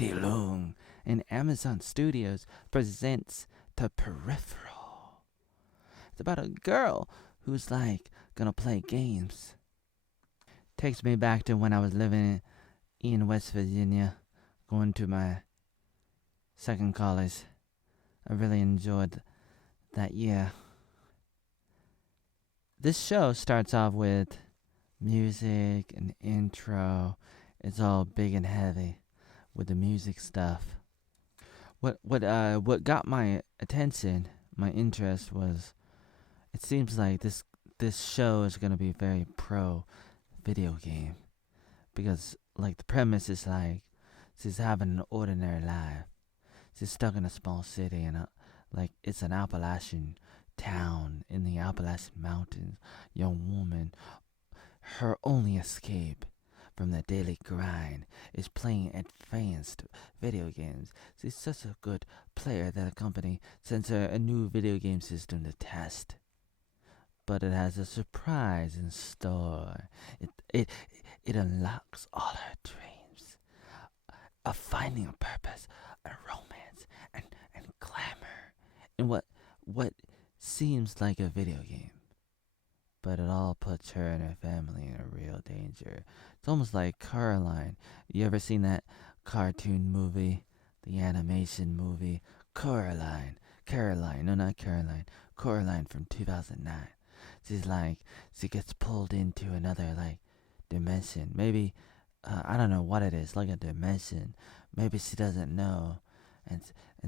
Katie Leung and Amazon Studios presents The Peripheral. It's about a girl who's like gonna play games. Takes me back to when I was living in West Virginia, going to my second college. I really enjoyed that year. This show starts off with music and intro. It's all big and heavy with the music stuff. What got my attention, my interest was, it seems like this show is gonna be very pro video game, because like the premise is like she's having an ordinary life. She's stuck in a small city and like it's an Appalachian town in the Appalachian Mountains. Young woman, her only escape from the daily grind is playing advanced video games. She's such a good player that a company sends her a new video game system to test. But it has a surprise in store. It unlocks all her dreams of finding a purpose, a romance, and glamour in what seems like a video game. But it all puts her and her family in a real danger. It's almost like Coraline. You ever seen that cartoon movie? The animation movie? Coraline, no, not Caroline. Coraline from 2009. She gets pulled into another, like, dimension. Maybe, I don't know what it is, like a dimension. Maybe she doesn't know. And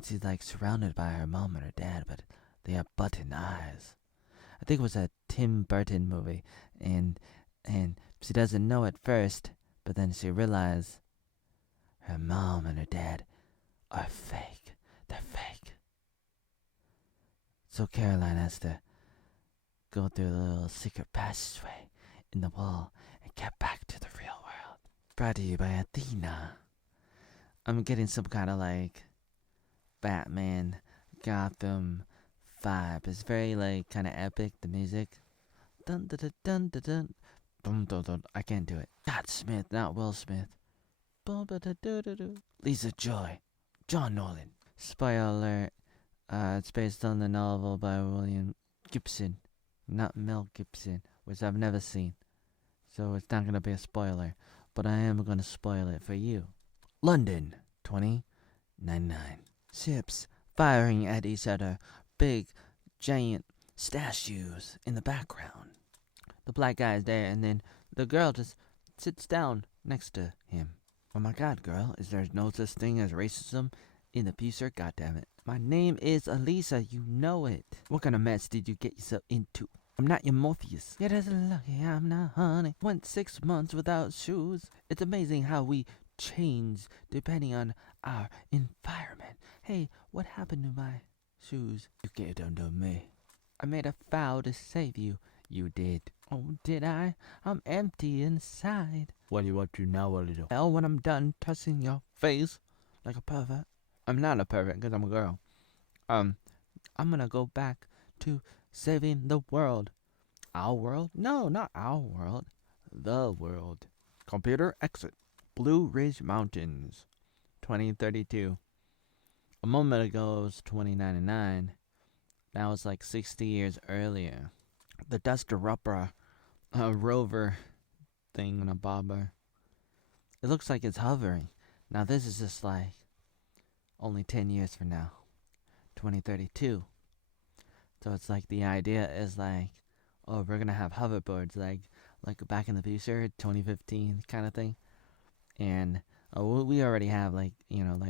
she's, like, surrounded by her mom and her dad, but they have button eyes. I think it was a Tim Burton movie, and she doesn't know at first, but then she realizes her mom and her dad are fake. They're fake. So Caroline has to go through a little secret passageway in the wall and get back to the real world. Brought to you by Athena. I'm getting some kind of like Batman, Gotham vibe. It's very like kind of epic, the music. Dun dun dun dun dun dun dun dun dun. I can't do it. God Smith, not Will Smith. Lisa Joy, John Nolan. Spoiler alert. It's based on the novel by William Gibson, not Mel Gibson, which I've never seen. So it's not gonna be a spoiler, but I am gonna spoil it for you. London, 2099. Ships firing at each other. Big, giant statues in the background. The black guy is there, and then the girl just sits down next to him. Oh my god, girl, is there no such thing as racism in the future? God damn it. My name is Elisa, you know it. What kind of mess did you get yourself into? I'm not your Morpheus. It isn't lucky I'm not honey. Went 6 months without shoes. It's amazing how we change depending on our environment. Hey, what happened to my shoes? You gave them to me. I made a vow to save you. You did. Oh, did I? I'm empty inside. What do you want to now, little? Well, when I'm done touching your face like a pervert. I'm not a pervert because I'm a girl. I'm gonna go back to saving the world. Our world? No, not our world. The world. Computer exit. Blue Ridge Mountains, 2032. A moment ago it was 2099. Now it's like 60 years earlier. The Duster Rupper, a rover thing and a bobber. It looks like it's hovering. Now this is just like only 10 years from now, 2032. So it's like the idea is like, oh, we're gonna have hoverboards like back in the future, 2015 kind of thing. And we already have like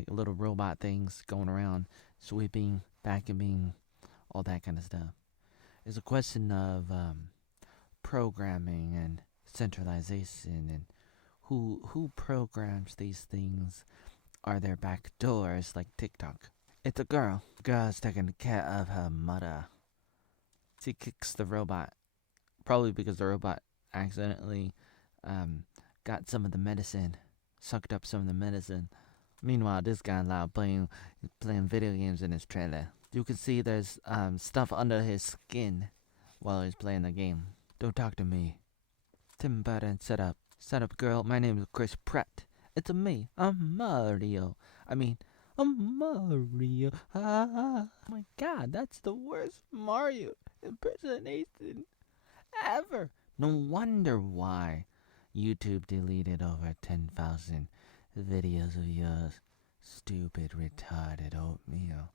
little robot things going around, sweeping, vacuuming, all that kind of stuff. It's a question of programming and centralization, and who programs these things. Are there back doors like TikTok? It's a girl. The girl's taking care of her mother. She kicks the robot, probably because the robot accidentally got some of the medicine, sucked up some of the medicine. Meanwhile, this guy loud playing video games in his trailer. You can see there's stuff under his skin while he's playing the game. Don't talk to me. Tim Burton, set up. Girl, my name is Chris Pratt. It's me. I'm Mario. I mean, I'm Mario. Ah. Oh my god, that's the worst Mario impersonation ever. No wonder why YouTube deleted over 10,000 videos of yours. Stupid, retarded oatmeal.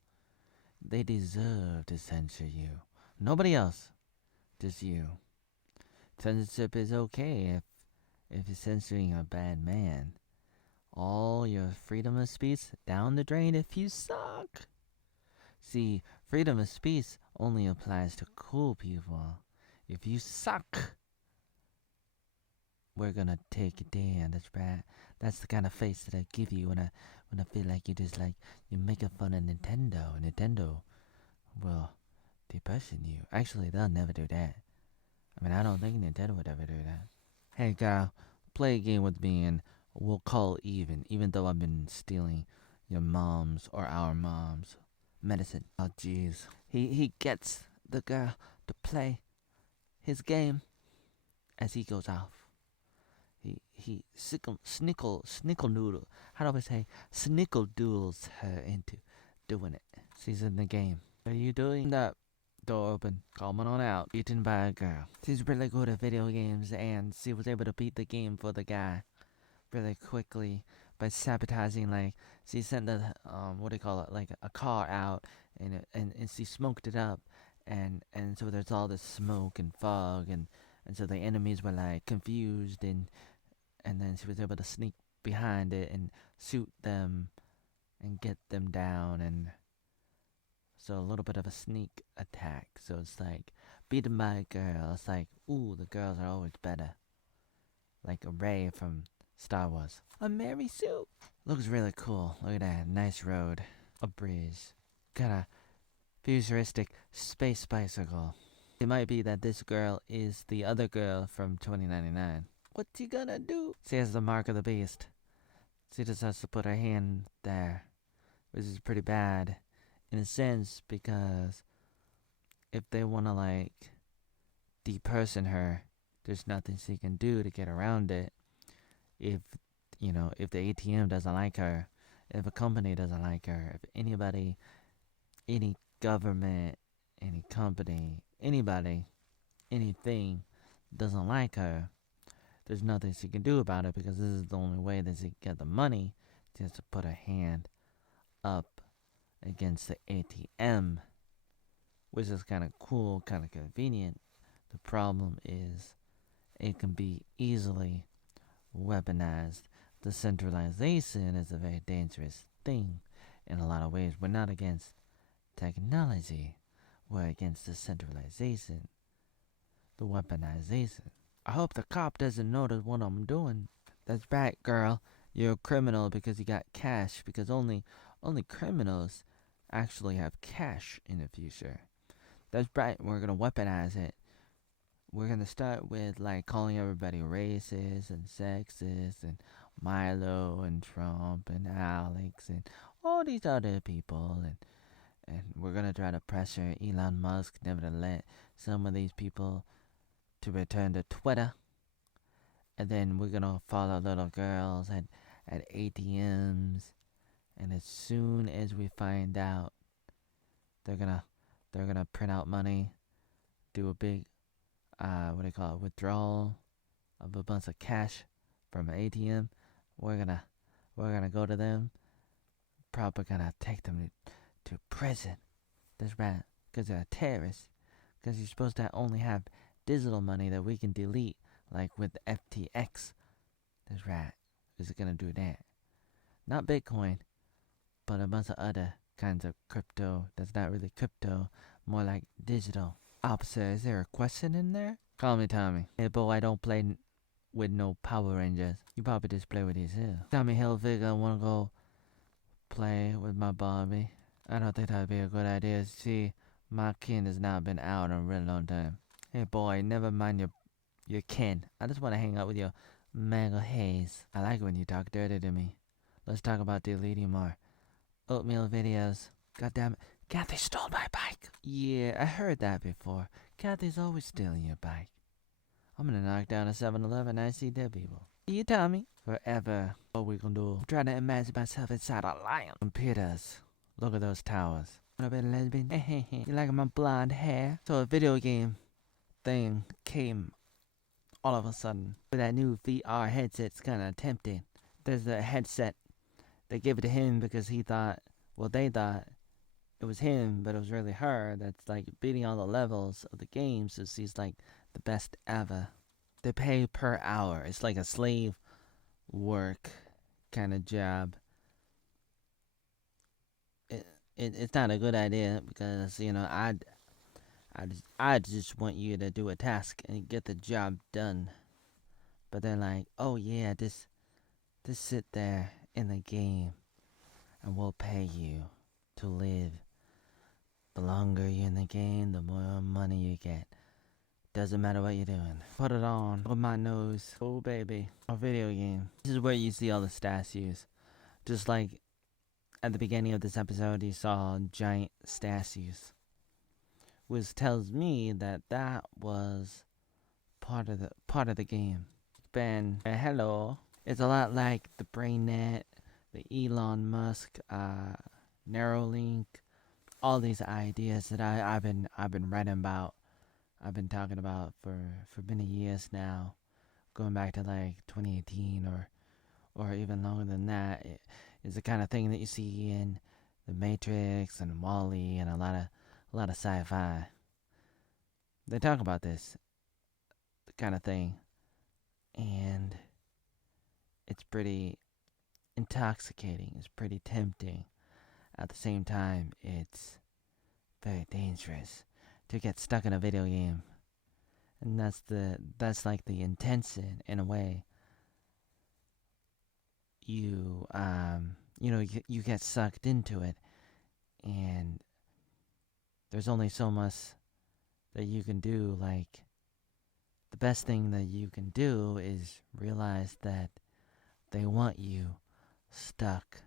They deserve to censor you. Nobody else. Just you. Censorship is okay if you're censoring a bad man. All your freedom of speech down the drain if you suck. See, freedom of speech only applies to cool people. If you suck, we're gonna take it down. That's right. That's the kind of face that I give you when I feel like you're making fun of Nintendo. Nintendo will depression you. Actually, they'll never do that. I mean, I don't think Nintendo would ever do that. Hey, girl, play a game with me and we'll call even though I've been stealing your mom's or our mom's medicine. Oh, jeez. He gets the girl to play his game as he goes off. He snickle noodle. How do I say? Snickle doodles her into doing it. She's in the game. What are you doing? That door open. Coming on out. Eaten by a girl. She's really good at video games and she was able to beat the game for the guy really quickly by sabotaging, like, she sent the what do you call it, like a car out and she smoked it up and so there's all this smoke and fog and so the enemies were like confused and then she was able to sneak behind it and shoot them and get them down, and so a little bit of a sneak attack. So it's like beaten by a girl. It's like, ooh, the girls are always better. Like a Ray from Star Wars. A Mary Sue. Looks really cool. Look at that. Nice road. A bridge. Got a futuristic space bicycle. It might be that this girl is the other girl from 2099. What's he gonna do? She has the mark of the beast. She just has to put her hand there, which is pretty bad in a sense, because if they want to like deperson her, there's nothing she can do to get around it. If if the ATM doesn't like her, if a company doesn't like her, if anybody, any government, any company, anybody, anything doesn't like her, there's nothing she can do about it, because this is the only way that she can get the money. She has to put her hand up against the ATM, which is kind of cool, kind of convenient. The problem is it can be easily weaponized. Decentralization is a very dangerous thing in a lot of ways. We're not against technology, we're against decentralization, the weaponization. I hope the cop doesn't notice what I'm doing. That's right, girl. You're a criminal because you got cash, because only criminals actually have cash in the future. That's right, we're gonna weaponize it. We're gonna start with like calling everybody racist and sexist and Milo and Trump and Alex and all these other people, and we're gonna try to pressure Elon Musk never to let some of these people to return to Twitter. And then we're gonna follow little girls at ATMs, and as soon as we find out they're gonna print out money, do a big withdrawal of a bunch of cash from an ATM, we're gonna go to them, probably gonna take them to prison. That's right, because they're a terrorist. Because you're supposed to only have digital money that we can delete, like with FTX. That's right. Is it gonna do that? Not Bitcoin, but a bunch of other kinds of crypto that's not really crypto, more like digital. Officer, is there a question in there? Call me Tommy. Hey, boy, I don't play with no Power Rangers. You probably just play with yourself. Tommy Hilfiger wanna go play with my Barbie? I don't think that'd be a good idea. See, my kin has not been out in a really long time. Hey, boy, never mind your kin. I just want to hang out with your mega haze. I like when you talk dirty to me. Let's talk about deleting more oatmeal videos. God damn it. Kathy stole my bike. Yeah, I heard that before. Kathy's always stealing your bike. I'm gonna knock down a 7-Eleven and I see dead people. You tell me. Forever. What we gonna do? I'm trying to imagine myself inside a lion. Computers. Look at those towers. Wanna be a lesbian? You like my blonde hair? So a video game thing came all of a sudden. With that new VR headset's kinda tempting. There's a headset. They give it to him because he thought, well, they thought it was him, but it was really her that's like beating all the levels of the game, so she's like the best ever. They pay per hour. It's like a slave work kind of job. It's not a good idea because, you know, I just want you to do a task and get the job done. But they're like, oh yeah, just sit there in the game and we'll pay you to live. The longer you're in the game, the more money you get. Doesn't matter what you're doing. Put it on with my nose. Oh baby. A video game. This is where you see all the statues. Just like at the beginning of this episode, you saw giant statues. Which tells me that that was part of the game. Ben, hello. It's a lot like the BrainNet, the Elon Musk, Neuralink, all these ideas that I've been writing about. I've been talking about for many years now, going back to like 2018 or even longer than that. It's the kind of thing that you see in The Matrix and WALL-E and a lot of sci-fi. They talk about this kind of thing, and it's pretty intoxicating. It's pretty tempting. At the same time, it's very dangerous to get stuck in a video game. And that's like the intention in a way. You you get sucked into it, and there's only so much that you can do. Like, the best thing that you can do is realize that they want you stuck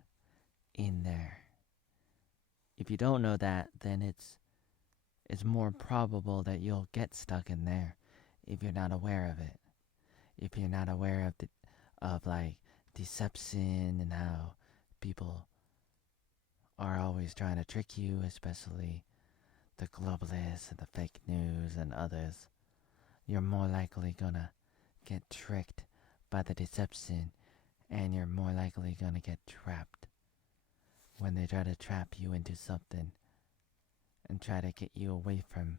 in there. If you don't know that, then it's more probable that you'll get stuck in there if you're not aware of it. If you're not aware of like deception and how people are always trying to trick you, especially the globalists and the fake news and others, you're more likely gonna get tricked by the deception, and you're more likely gonna get trapped when they try to trap you into something and try to get you away from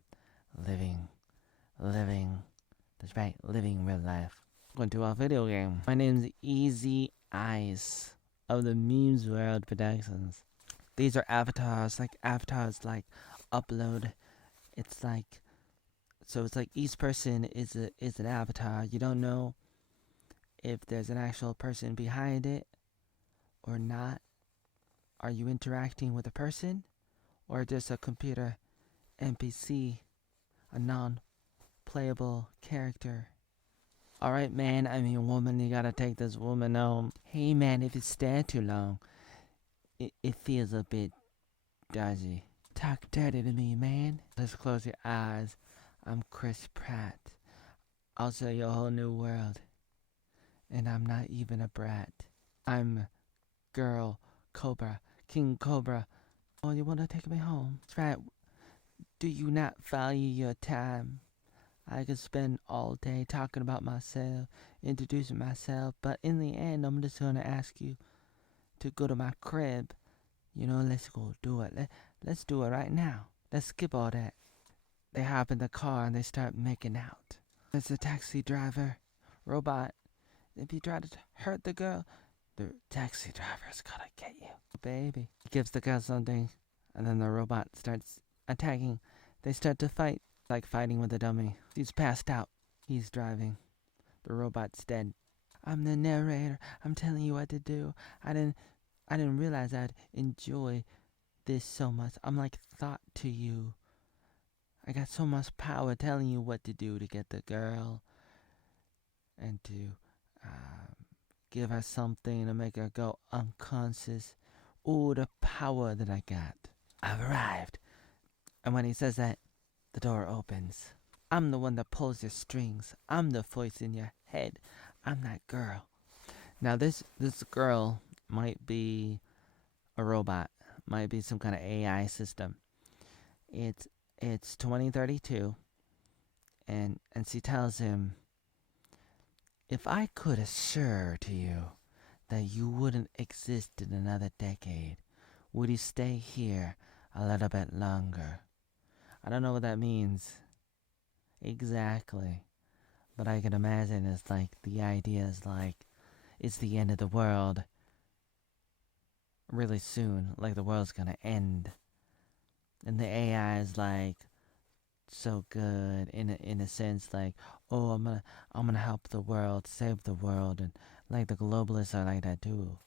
living, that's right, living real life. Going to our video game. My name's Easy Eyes of the Memes World Productions. These are avatars like upload. It's like, so it's like each person is an avatar. You don't know if there's an actual person behind it or not. Are you interacting with a person or just a computer NPC, a non-playable character? Alright, man, woman, you gotta take this woman home. Hey, man, if you stare too long, it feels a bit dodgy. Talk dirty to me, man. Let's close your eyes. I'm Chris Pratt. I'll show you a whole new world. And I'm not even a brat. I'm Girl Cobra, King Cobra. Oh, you wanna take me home? That's right. Do you not value your time? I could spend all day talking about myself, introducing myself, but in the end, I'm just gonna ask you to go to my crib. You know, let's go do it. Let's do it right now. Let's skip all that. They hop in the car and they start making out. There's a taxi driver, robot. If you try to hurt the girl, the taxi driver's gonna get you. Baby. He gives the girl something, and then the robot starts attacking. They start to fight, like fighting with a dummy. He's passed out. He's driving. The robot's dead. I'm the narrator. I'm telling you what to do. I didn't realize I'd enjoy this so much. I'm like thought to you. I got so much power telling you what to do to get the girl and to give her something to make her go unconscious. Ooh, the power that I got. I've arrived. And when he says that, the door opens. I'm the one that pulls your strings. I'm the voice in your head. I'm that girl. Now this girl might be a robot, might be some kind of AI system. It's 2032, and she tells him, if I could assure to you that you wouldn't exist in another decade, would you stay here a little bit longer? I don't know what that means exactly, but I can imagine it's like the idea is like it's the end of the world really soon, like the world's gonna end, and the AI is like so good in a sense, like, oh, I'm gonna help the world, save the world, and like the globalists are like that too,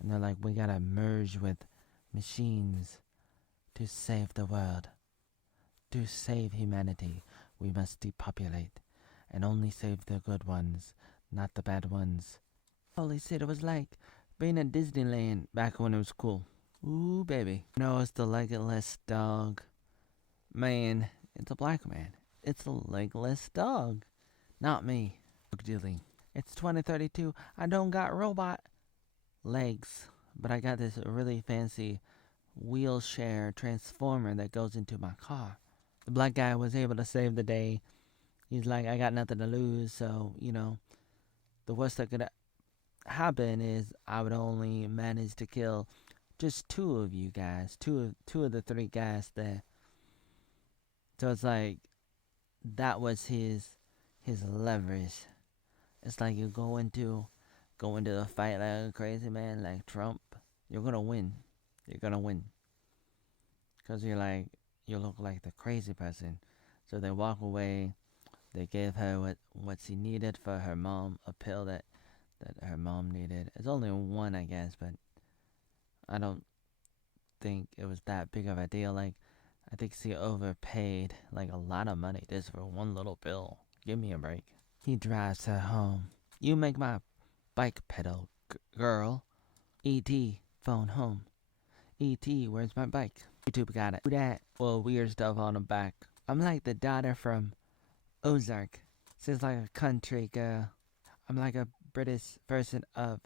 and they're like, we gotta merge with machines to save the world, to save humanity. We must depopulate and only save the good ones, not the bad ones. Holy shit, it was like being at Disneyland back when it was cool. Ooh, baby. No, it's the legless dog. Man, it's a black man. It's a legless dog. Not me. Dealing. It's 2032. I don't got robot legs, but I got this really fancy wheelchair transformer that goes into my car. The black guy was able to save the day. He's like, I got nothing to lose, so, the worst that could happen is I would only manage to kill just two of you guys, two of the three guys there. So it's like that was his leverage. It's like you go into the fight like a crazy man, like Trump. You're gonna win. You're gonna win. Cause you look like the crazy person. So they walk away. They gave her what she needed for her mom, a pill that her mom needed. It's only one, I guess, but I don't think it was that big of a deal. Like, I think she overpaid like a lot of money just for one little pill. Give me a break. He drives her home. You make my bike pedal, girl. E.T. phone home. E.T. where's my bike? YouTube got it. Do that. Well, weird stuff on the back. I'm like the daughter from Ozark. She's like a country girl. I'm like a British version of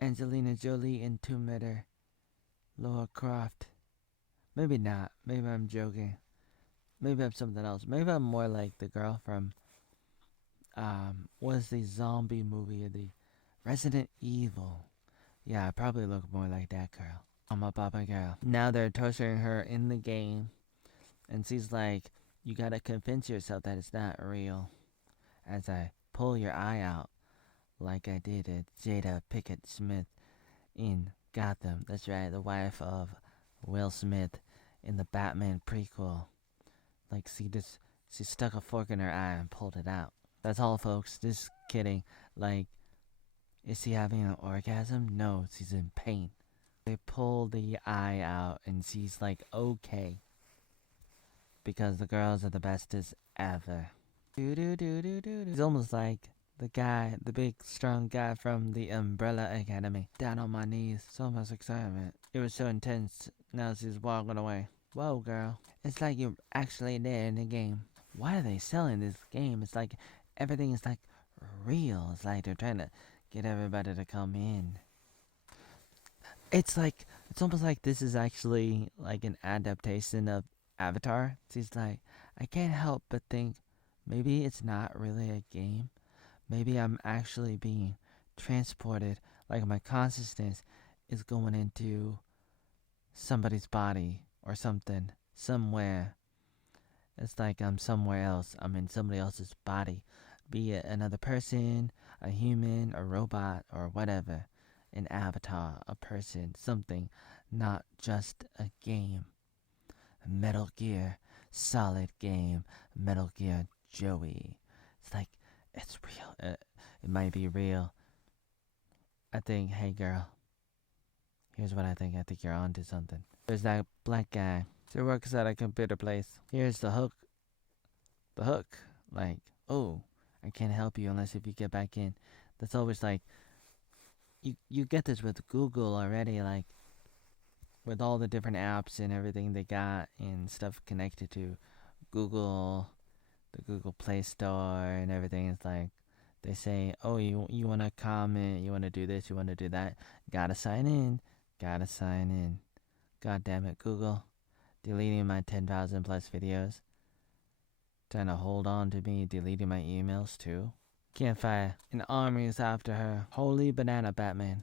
Angelina Jolie and Tomb Raider, Laura Croft. Maybe not. Maybe I'm joking. Maybe I'm something else. Maybe I'm more like the girl from what's the zombie movie? The Resident Evil. Yeah, I probably look more like that girl. I'm a papa girl. Now they're torturing her in the game, and she's like, you gotta convince yourself that it's not real. As I pull your eye out, like I did at Jada Pickett Smith in Gotham. That's right, the wife of Will Smith in the Batman prequel. Like, she stuck a fork in her eye and pulled it out. That's all, folks. Just kidding. Like, is she having an orgasm? No, she's in pain. They pull the eye out and she's like, okay. Because the girls are the bestest ever. He's almost like the guy, the big strong guy from the Umbrella Academy. Down on my knees. So much excitement. It was so intense. Now she's walking away. Whoa, girl. It's like you're actually there in the game. Why are they selling this game? It's like everything is like real. It's like they're trying to get everybody to come in. It's almost like this is actually like an adaptation of Avatar. She's like, I can't help but think maybe it's not really a game. Maybe I'm actually being transported, like my consciousness is going into somebody's body or something, somewhere. It's like I'm somewhere else. I'm in somebody else's body, be it another person, a human, a robot, or whatever. An avatar, a person, something, not just a game. Metal Gear, solid game, Metal Gear Joey. It's like, it's real. It might be real. I think, hey girl, here's what I think. I think you're onto something. There's that black guy. She works at a computer place. Here's the hook. The hook. Like, oh, I can't help you unless if you get back in. That's always like, you get this with Google already, like, with all the different apps and everything they got and stuff connected to Google, the Google Play Store and everything. It's like, They say, oh, you want to comment, you want to do this, you want to do that. Gotta sign in. Gotta sign in. God damn it, Google. Deleting my 10,000 plus videos. Trying to hold on to me, deleting my emails too. Can't fight. An army is after her. Holy banana, Batman.